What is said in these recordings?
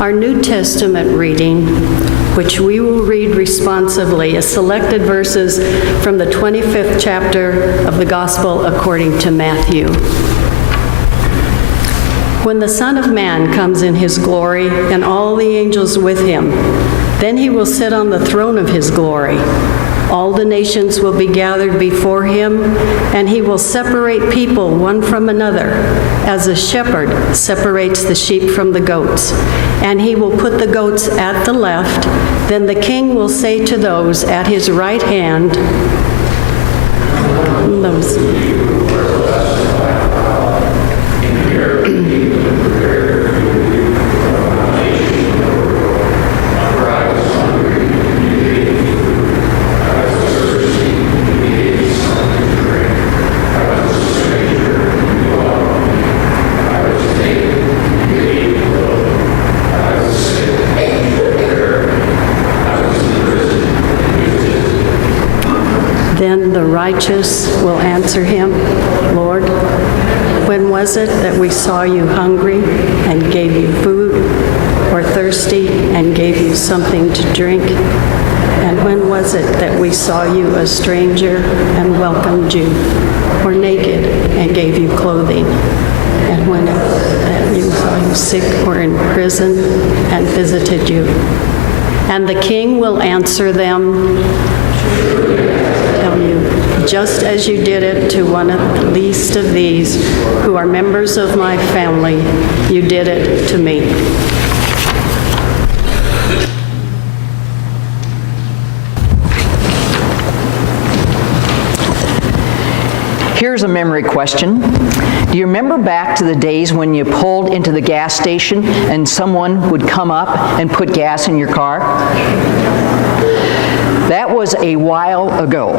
Our New Testament reading, which we will read responsively, is selected verses from the 25th chapter of the Gospel according to Matthew. When the Son of Man comes in his glory and all the angels with him, then he will sit on the throne of his glory. All the nations will be gathered before him, and he will separate people one from another, as a shepherd separates the sheep from the goats. And he will put the goats at the left. Then the king will say to those at his right hand, Then the righteous will answer him, Lord, when was it that we saw you hungry and gave you food, or thirsty and gave you something to drink? And when was it that we saw you a stranger and welcomed you, or naked and gave you clothing? And when that we saw you sick or in prison and visited you? And the king will answer them, just as you did it to one of the least of these who are members of my family, you did it to me. Here's a memory question. Do you remember back to the days when you pulled into the gas station and someone would come up and put gas in your car? That was a while ago.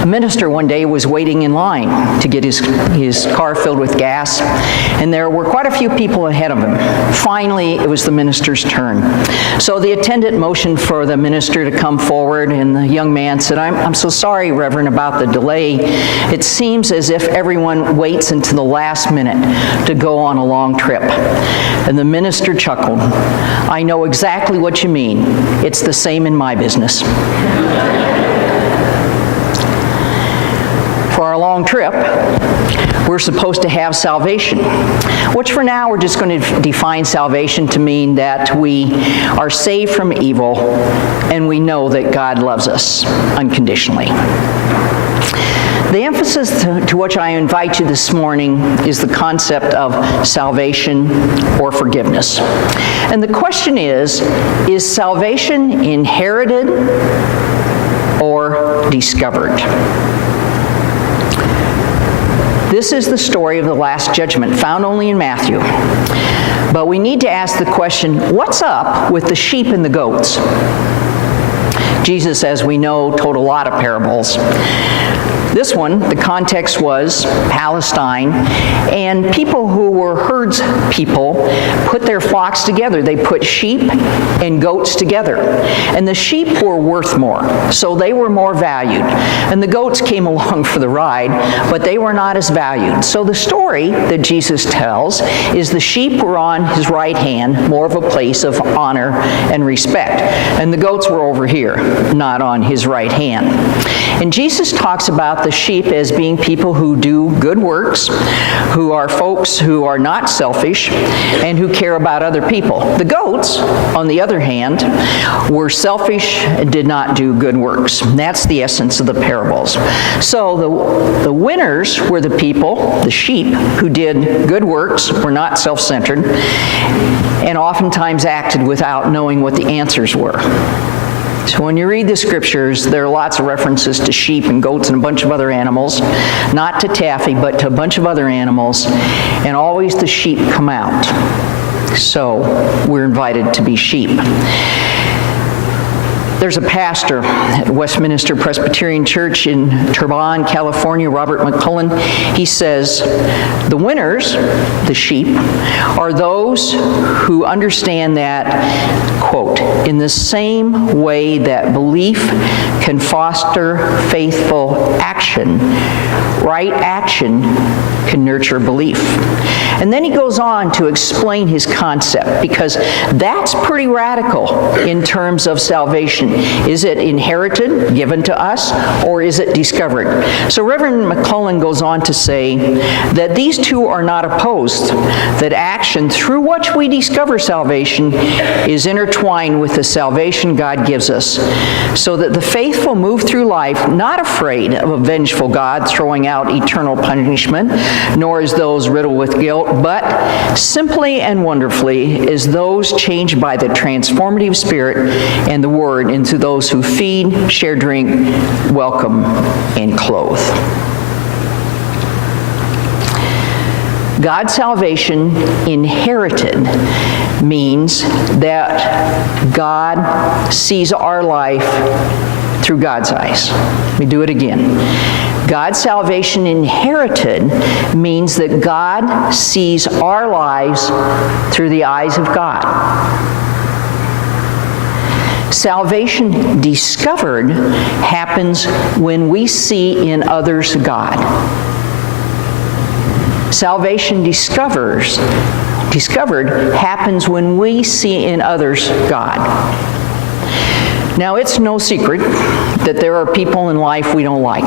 A minister one day was waiting in line to get his car filled with gas, and there were quite a few people ahead of him. Finally, it was the minister's turn. So the attendant motioned for the minister to come forward, and the young man said, I'm so sorry, Reverend, about the delay. It seems as if everyone waits until the last minute to go on a long trip. And the minister chuckled. I know exactly what you mean. It's the same in my business. For our long trip, we're supposed to have salvation, which for now we're just going to define salvation to mean that we are saved from evil and we know that God loves us unconditionally. The emphasis to which I invite you this morning is the concept of salvation or forgiveness. And the question is salvation inherited or discovered? This is the story of the Last Judgment, found only in Matthew. But we need to ask the question, what's up with the sheep and the goats? Jesus, as we know, told a lot of parables. This one, the context was Palestine, and people who were herds people put their flocks together. They put sheep and goats together. And the sheep were worth more, so they were more valued. And the goats came along for the ride, but they were not as valued. So the story that Jesus tells is the sheep were on his right hand, more of a place of honor and respect. And the goats were over here, not on his right hand. And Jesus talks about the sheep as being people who do good works, who are folks who are not selfish, and who care about other people. The goats, on the other hand, were selfish and did not do good works. And that's the essence of the parables. So the winners were the people, the sheep, who did good works, were not self-centered, and oftentimes acted without knowing what the answers were. So when you read the scriptures, there are lots of references to sheep and goats and a bunch of other animals, not to taffy, but to a bunch of other animals, and always the sheep come out. So we're invited to be sheep. There's a pastor at Westminster Presbyterian Church in Turbine, California, Robert McCullen. He says, the winners, the sheep, are those who understand that, quote, in the same way that belief can foster faithful action, right action can nurture belief. And then he goes on to explain his concept, because that's pretty radical in terms of salvation. Is it inherited, given to us, or is it discovered? So Reverend McClellan goes on to say that these two are not opposed, that action through which we discover salvation is intertwined with the salvation God gives us, so that the faithful move through life not afraid of a vengeful God throwing out eternal punishment, nor as those riddled with guilt, but simply and wonderfully as those changed by the transformative Spirit and the Word into those who feed, share drink, welcome, and clothe. God's salvation inherited means that God sees our life through God's eyes. Let me do it again. God's salvation inherited means that God sees our lives through the eyes of God. Salvation discovered happens when we see in others God. Salvation discovered happens when we see in others God. Now, it's no secret that there are people in life we don't like.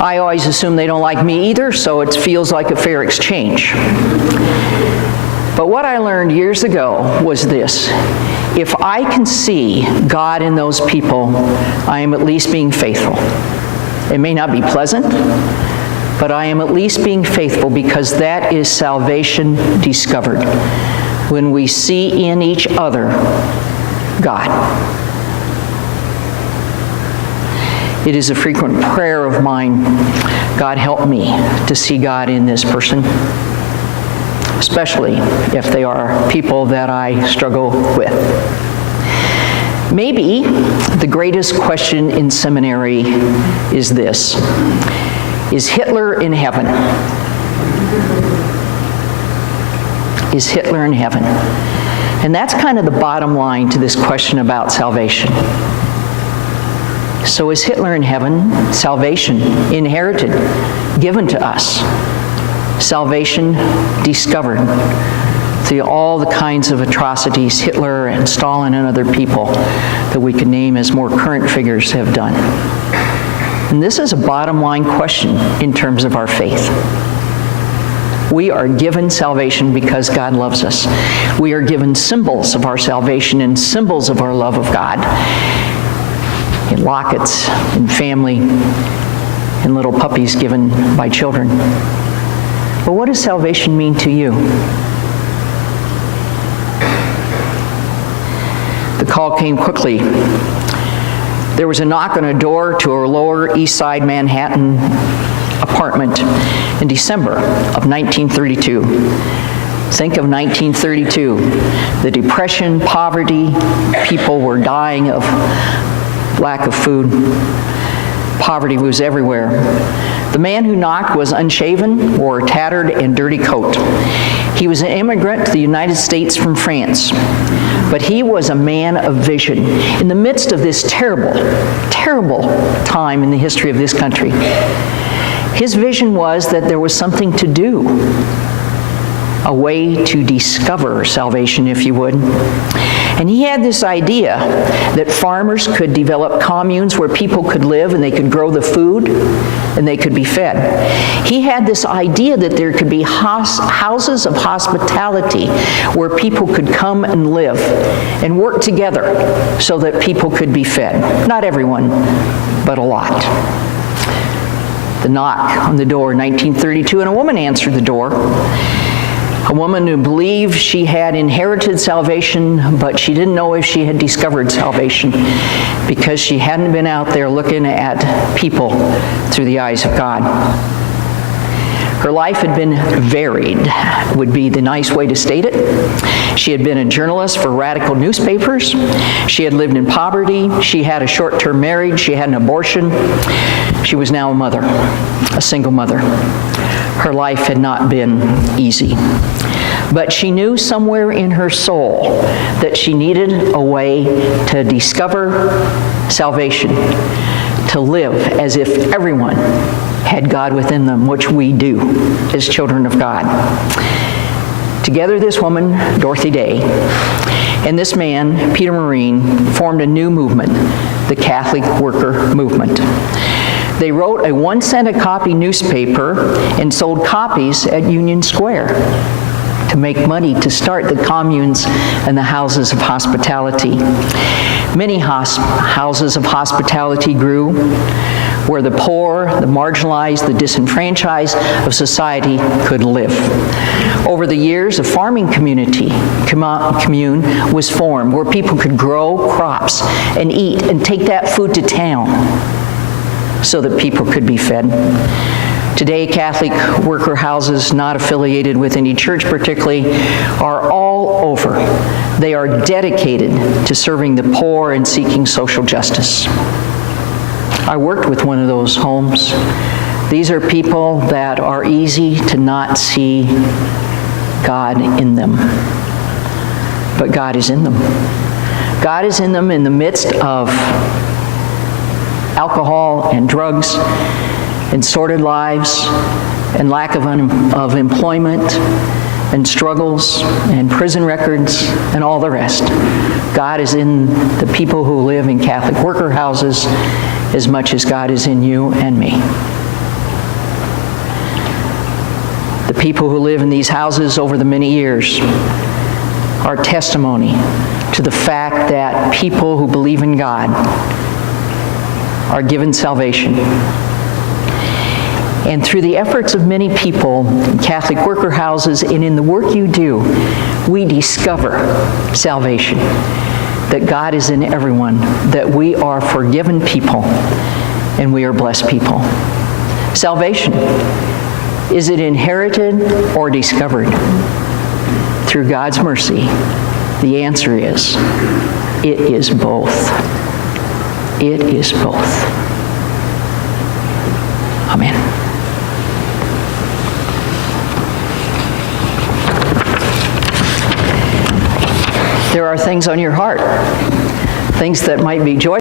I always assume they don't like me either, so it feels like a fair exchange. But what I learned years ago was this: if I can see God in those people, I am at least being faithful. It may not be pleasant, but I am at least being faithful, because that is salvation discovered, when we see in each other God. It is a frequent prayer of mine, God help me to see God in this person, especially if they are people that I struggle with. Maybe the greatest question in seminary is this: is Hitler in heaven? Is Hitler in heaven? And that's kind of the bottom line to this question about salvation. So is Hitler in heaven? Salvation inherited, given to us. Salvation discovered through all the kinds of atrocities Hitler and Stalin and other people that we could name as more current figures have done. And this is a bottom line question in terms of our faith. We are given salvation because God loves us. We are given symbols of our salvation and symbols of our love of God, in lockets, in family, in little puppies given by children. But what does salvation mean to you? The call came quickly. There was a knock on a door to a Lower East Side Manhattan apartment in December of 1932. Think of 1932. The Depression, poverty, people were dying of lack of food. Poverty was everywhere. The man who knocked was unshaven, wore a tattered and dirty coat. He was an immigrant to the United States from France, but he was a man of vision. In the midst of this terrible, terrible time in the history of this country, his vision was that there was something to do, a way to discover salvation, if you would. And he had this idea that farmers could develop communes where people could live and they could grow the food and they could be fed. He had this idea that there could be houses of hospitality where people could come and live and work together so that people could be fed. Not everyone, but a lot. The knock on the door in 1932, and a woman answered the door. A woman who believed she had inherited salvation, but she didn't know if she had discovered salvation because she hadn't been out there looking at people through the eyes of God. Her life had been varied, would be the nice way to state it. She had been a journalist for radical newspapers. She had lived in poverty. She had a short-term marriage. She had an abortion. She was now a mother, a single mother. Her life had not been easy. But she knew somewhere in her soul that she needed a way to discover salvation, to live as if everyone had God within them, which we do as children of God. Together, this woman, Dorothy Day, and this man, Peter Marine, formed a new movement, the Catholic Worker Movement. They wrote a 1 cent a copy newspaper and sold copies at Union Square to make money to start the communes and the houses of hospitality. Many houses of hospitality grew, where the poor, the marginalized, the disenfranchised of society could live. Over the years, a farming commune was formed where people could grow crops and eat and take that food to town so that people could be fed. Today, Catholic worker houses not affiliated with any church particularly are all over. They are dedicated to serving the poor and seeking social justice. I worked with one of those homes. These are people that are easy to not see God in them. But God is in them. God is in them in the midst of alcohol and drugs and sordid lives and lack of employment and struggles and prison records and all the rest. God is in the people who live in Catholic worker houses as much as God is in you and me. The people who live in these houses over the many years are testimony to the fact that people who believe in God are given salvation. And through the efforts of many people in Catholic worker houses and in the work you do, we discover salvation, that God is in everyone, that we are forgiven people, and we are blessed people. Salvation, is it inherited or discovered? Through God's mercy, the answer is, it is both. It is both. Amen. There are things on your heart, things that might be joyful.